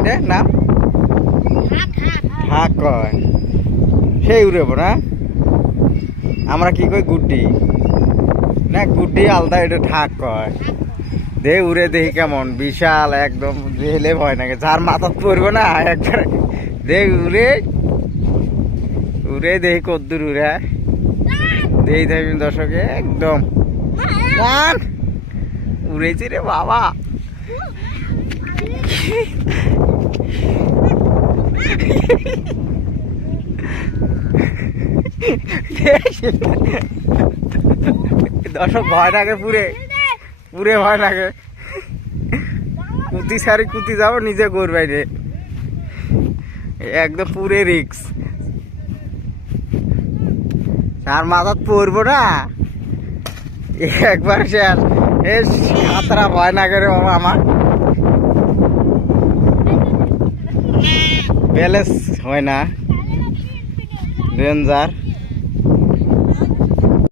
এটা নাম ঠাক কয় সেই উড়েব না আমরা কি কই গুড্ডি না গুড্ডি আলাদা এটা ঠাক কয় দে উড়ে দেখি কেমন বিশাল একদম হেলে ভয় নাকি যার মাথা পড়বে না একবার দেখ উড়ে উড়ে দেখি কদ্দুর উড়ে দেখি থাকবেন দর্শকে একদম উড়েছি রে বাবা দর্শক ভয় লাগে পুরে পুরে ভয় লাগে কুতি সারি কুতি যাবো নিজে করবাই রে একদম পুরে রিক্স আর মাথা পড়বো না একবার শেষ এ সাঁতরা ভয় না করে বাবা আমার ব্যালেন্স হয় না ডেঞ্জার